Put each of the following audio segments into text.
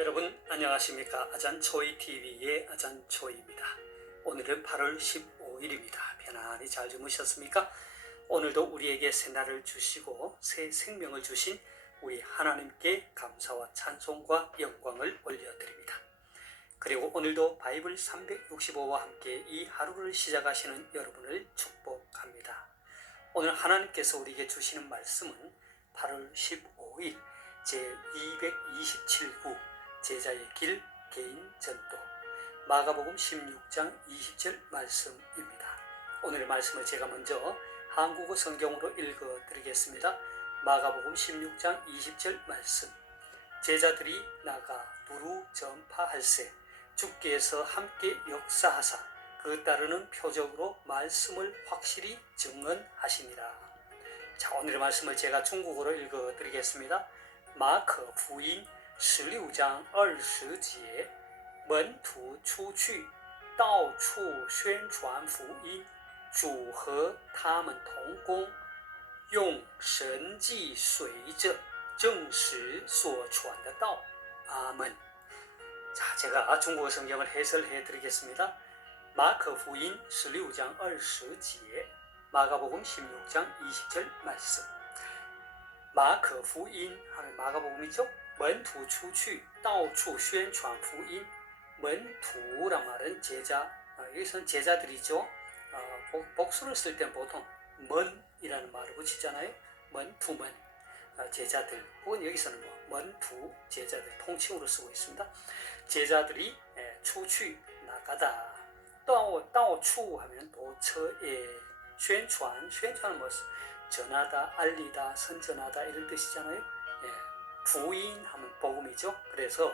여러분 안녕하십니까? 아잔초이TV의 아잔초이입니다. 오늘은 8월 15일입니다. 편안히 잘 주무셨습니까? 오늘도 우리에게 새 날을 주시고 새 생명을 주신 우리 하나님께 감사와 찬송과 영광을 올려드립니다. 그리고 오늘도 바이블 365와 함께 이 하루를 시작하시는 여러분을 축복합니다. 오늘 하나님께서 우리에게 주시는 말씀은 8월 15일 제 227구 제자의 길 개인 전도 마가복음 16장 20절 말씀입니다. 오늘 말씀을 제가 먼저 한국어 성경으로 읽어 드리겠습니다. 마가복음 16장 20절 말씀 제자들이 나가 두루 전파할세 주께서 함께 역사하사 그 따르는 표적으로 말씀을 확실히 증언하시니라. 자, 오늘의 말씀을 제가 중국어로 읽어 드리겠습니다. 마크 부인 十六章二十节，门徒出去，到处宣传福音，主和他们同工，用神迹随着证实所传的道。阿门。 자, 제가 중국어 성경을 해설해 드리겠습니다. 마크 후인 16장 20절, 마가복음 16장 20절 말씀. 마크 후인 하면 마가복음이죠. 门徒出去到处宣传福音. 门徒란 말은 제자, 어, 여기서는 제자들이죠. 어, 복- 복수를 쓸 때는 보통 먼이라는 말을 붙이잖아요. 먼투먼 어, 제자들 혹은 여기서는 뭐 먼투 제자들 통칭으로 쓰고 있습니다. 제자들이 예, 추취 나가다. 또到处 하면 도처에宣传 宣传은 뭐 전하다, 알리다, 선전하다 이런 뜻이잖아요. 예. 부인 하면 복음이죠. 그래서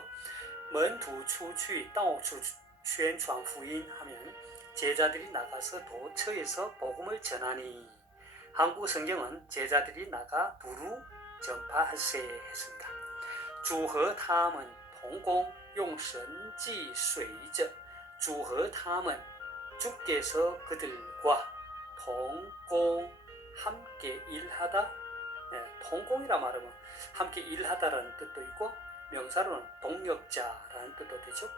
门徒出去到处宣传福音 하면 제자들이 나가서 도처에서 복음을 전하니 한국 성경은 제자들이 나가 두루 전파할세 했습니다. 主和他们同工用神迹随着主和他们 주께서 그들과 동공 함께 일하다 예, 통공이라 말하면 함께 일하다라는 뜻도 있고 명사로는 동력자라는 뜻도 되죠.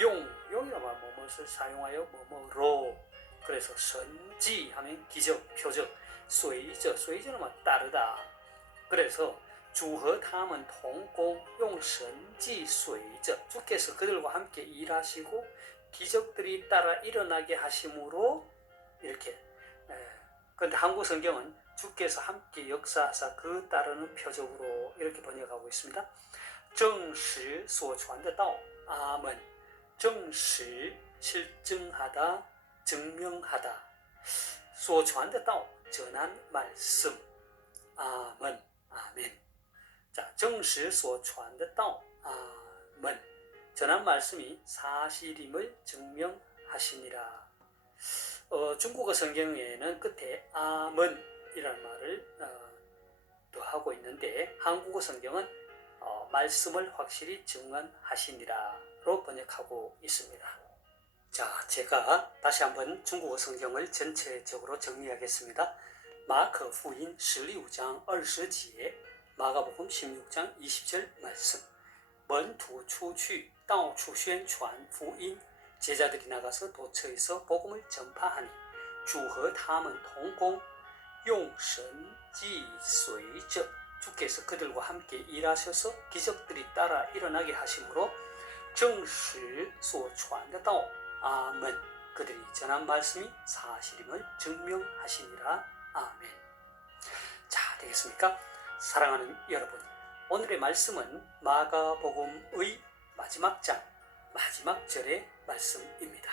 용, 용이라 말하면 뭐 무엇을 사용하여 뭐뭐로 그래서 선지 하면 기적, 표적, 쇠저, 쇠저는 뭐 따르다. 그래서 주허 다음은 통공, 용, 선지, 쇠저 주께서 그들과 함께 일하시고 기적들이 따라 일어나게 하심으로 이렇게 예, 그런데 한국 성경은 주께서 함께 역사하사 그 따르는 표적으로 이렇게 번역하고 있습니다. 证实所传的道 아멘 证实 실증하다 증명하다 所传的道 전한 말씀 아멘 아멘 자, 证实所传的道 아멘 전한 말씀이 사실임을 증명하시니라 어, 중국어 성경에는 끝에 아멘 이라는 말을 어, 더하고 있는데 한국어 성경은 어, 말씀을 확실히 증언하시니라로 번역하고 있습니다. 자, 제가 다시 한번 중국어 성경을 전체적으로 정리하겠습니다. 마크 후인 16장 20节, 마가복음 16장 20절 말씀. 门徒出去到处宣传福音 제자들이 나가서 도처에서 복음을 전파하니 주和他们同工 用神迹随着 주께서 그들과 함께 일하셔서 기적들이 따라 일어나게 하심으로 정실 所传的道 아멘 그들이 전한 말씀이 사실임을 증명하시니라 아멘 자 되겠습니까 사랑하는 여러분 오늘의 말씀은 마가복음의 마지막 장 마지막 절의 말씀입니다.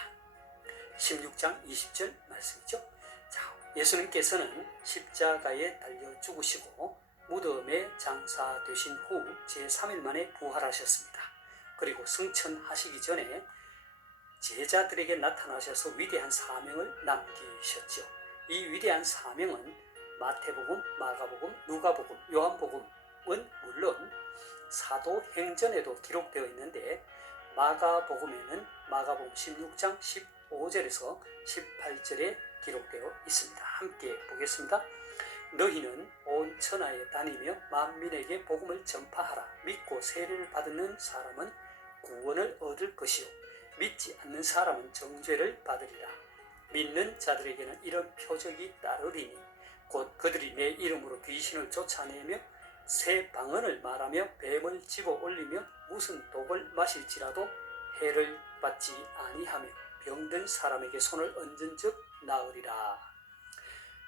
16장 20절 말씀이죠. 자, 예수님께서는 십자가에 달려 죽으시고 무덤에 장사되신 후 제3일 만에 부활하셨습니다. 그리고 승천하시기 전에 제자들에게 나타나셔서 위대한 사명을 남기셨죠. 이 위대한 사명은 마태복음, 마가복음, 누가복음, 요한복음은 물론 사도행전에도 기록되어 있는데 마가복음에는 마가복음 16장 15절에서 18절에 기록되어 있습니다. 함께 보겠습니다. 너희는 온 천하에 다니며 만민에게 복음을 전파하라. 믿고 세례를 받는 사람은 구원을 얻을 것이요 믿지 않는 사람은 정죄를 받으리라. 믿는 자들에게는 이런 표적이 따르리니 곧 그들이 내 이름으로 귀신을 쫓아내며 새 방언을 말하며 뱀을 집어 올리며 무슨 독을 마실지라도 해를 받지 아니하며 병든 사람에게 손을 얹은 즉 나으리라.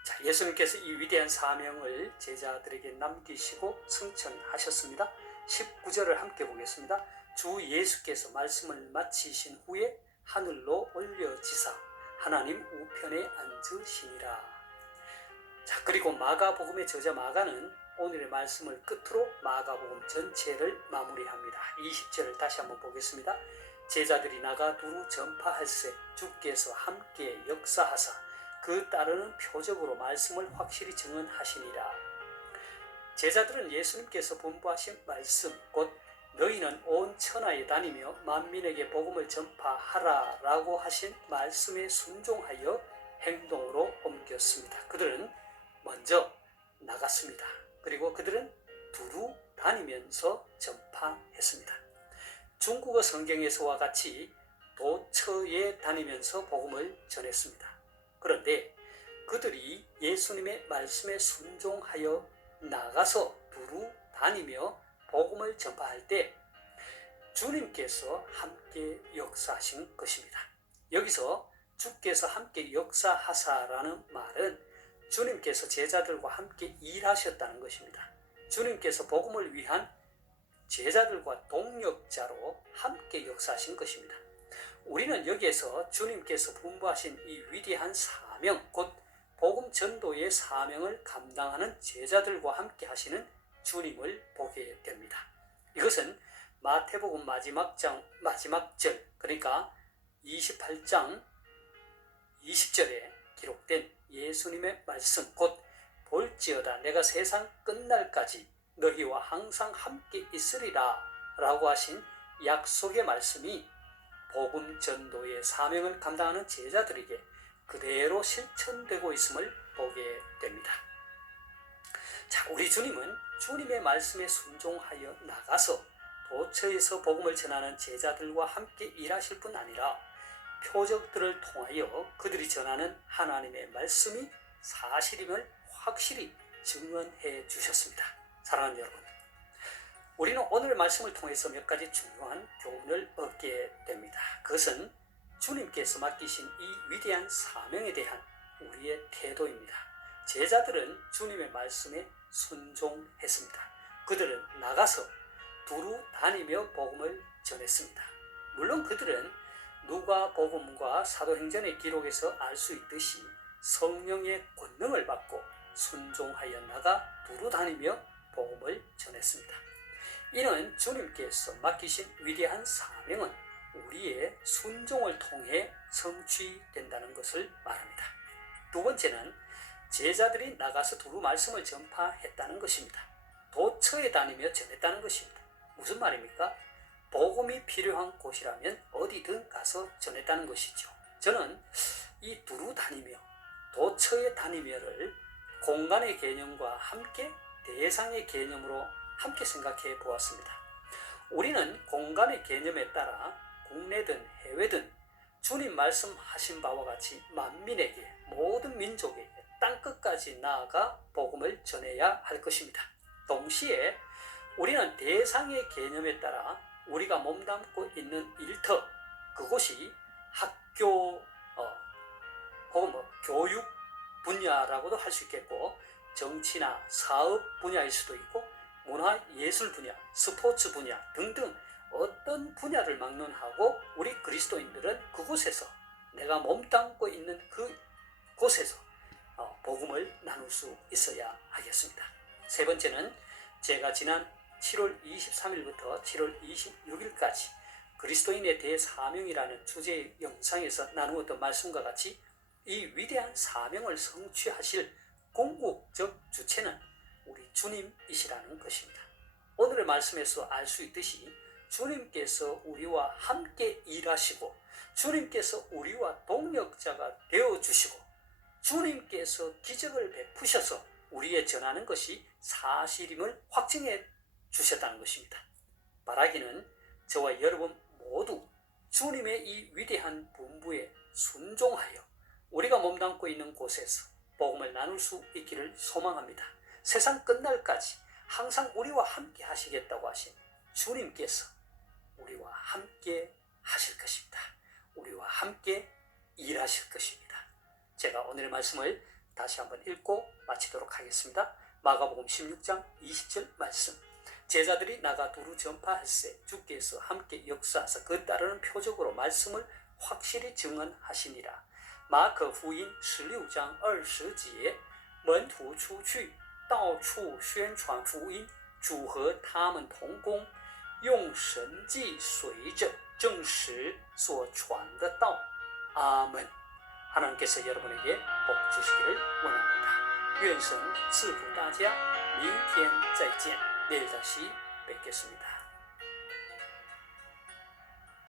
자, 예수님께서 이 위대한 사명을 제자들에게 남기시고 승천하셨습니다. 19절을 함께 보겠습니다. 주 예수께서 말씀을 마치신 후에 하늘로 올려지사 하나님 우편에 앉으시니라. 자, 그리고 마가복음의 저자 마가는 오늘의 말씀을 끝으로 마가복음 전체를 마무리합니다. 20절을 다시 한번 보겠습니다. 제자들이 나가 두루 전파할세 주께서 함께 역사하사 그 따르는 표적으로 말씀을 확실히 증언하시니라. 제자들은 예수님께서 분부하신 말씀 곧 너희는 온 천하에 다니며 만민에게 복음을 전파하라라고 하신 말씀에 순종하여 행동으로 옮겼습니다. 그들은 먼저 나갔습니다. 그리고 그들은 두루 다니면서 전파했습니다. 중국어 성경에서와 같이 도처에 다니면서 복음을 전했습니다. 그런데 그들이 예수님의 말씀에 순종하여 나가서 두루 다니며 복음을 전파할 때 주님께서 함께 역사하신 것입니다. 여기서 주께서 함께 역사하사라는 말은 주님께서 제자들과 함께 일하셨다는 것입니다. 주님께서 복음을 위한 제자들과 동력자로 함께 역사하신 것입니다. 우리는 여기에서 주님께서 분부하신 이 위대한 사명, 곧 복음 전도의 사명을 감당하는 제자들과 함께 하시는 주님을 보게 됩니다. 이것은 마태복음 마지막 장, 마지막 절, 그러니까 28장 20절에 기록된 예수님의 말씀, 곧 볼지어다 내가 세상 끝날까지 너희와 항상 함께 있으리라 라고 하신 약속의 말씀이 복음 전도의 사명을 감당하는 제자들에게 그대로 실천되고 있음을 보게 됩니다. 자, 우리 주님은 주님의 말씀에 순종하여 나가서 도처에서 복음을 전하는 제자들과 함께 일하실 뿐 아니라 표적들을 통하여 그들이 전하는 하나님의 말씀이 사실임을 확실히 증언해 주셨습니다. 사랑하는 여러분, 우리는 오늘 말씀을 통해서 몇 가지 중요한 교훈을 얻게 됩니다. 그것은 주님께서 맡기신 이 위대한 사명에 대한 우리의 태도입니다. 제자들은 주님의 말씀에 순종했습니다. 그들은 나가서 두루 다니며 복음을 전했습니다. 물론 그들은 누가 복음과 사도행전의 기록에서 알 수 있듯이 성령의 권능을 받고 순종하여 나가 두루 다니며 복음을 전했습니다. 이는 주님께서 맡기신 위대한 사명은 우리의 순종을 통해 성취된다는 것을 말합니다. 두 번째는 제자들이 나가서 두루 말씀을 전파했다는 것입니다. 도처에 다니며 전했다는 것입니다. 무슨 말입니까? 복음이 필요한 곳이라면 어디든 가서 전했다는 것이죠. 저는 이 두루 다니며 도처에 다니며를 공간의 개념과 함께 대상의 개념으로 함께 생각해 보았습니다. 우리는 공간의 개념에 따라 국내든 해외든 주님 말씀하신 바와 같이 만민에게 모든 민족에게 땅끝까지 나아가 복음을 전해야 할 것입니다. 동시에 우리는 대상의 개념에 따라 우리가 몸담고 있는 일터 그곳이 학교 어, 혹은 뭐 교육 분야라고도 할 수 있겠고 정치나 사업 분야일 수도 있고 문화 예술 분야, 스포츠 분야 등등 어떤 분야를 막론하고 우리 그리스도인들은 그곳에서 내가 몸담고 있는 그 곳에서 어, 복음을 나눌 수 있어야 하겠습니다. 세 번째는 제가 지난 7월 23일부터 7월 26일까지 그리스도인의 대사명이라는 주제의 영상에서 나누었던 말씀과 같이 이 위대한 사명을 성취하실 궁극적 주체는 우리 주님이시라는 것입니다. 오늘의 말씀에서 알 수 있듯이 주님께서 우리와 함께 일하시고 주님께서 우리와 동력자가 되어 주시고 주님께서 기적을 베푸셔서 우리의 전하는 것이 사실임을 확증해 주셨다는 것입니다. 바라기는 저와 여러분 모두 주님의 이 위대한 분부에 순종하여 우리가 몸담고 있는 곳에서 복음을 나눌 수 있기를 소망합니다. 세상 끝날까지 항상 우리와 함께 하시겠다고 하신 주님께서 우리와 함께 하실 것입니다. 우리와 함께 일하실 것입니다. 제가 오늘의 말씀을 다시 한번 읽고 마치도록 하겠습니다. 마가복음 16장 20절 말씀. 제자들이 나가 두루 전파할세 주께서 함께 역사하사 그 따르는 표적으로 말씀을 확실히 증언하시니라. 마크 후인 16章20节门徒出去到处宣传福音主和他们同工用神迹随着证实所传的道 아멘 하나님께서 여러분에게 복 주시기를 원합니다. 愿神赐福大家，明天再见，내일 다시 뵙겠습니다.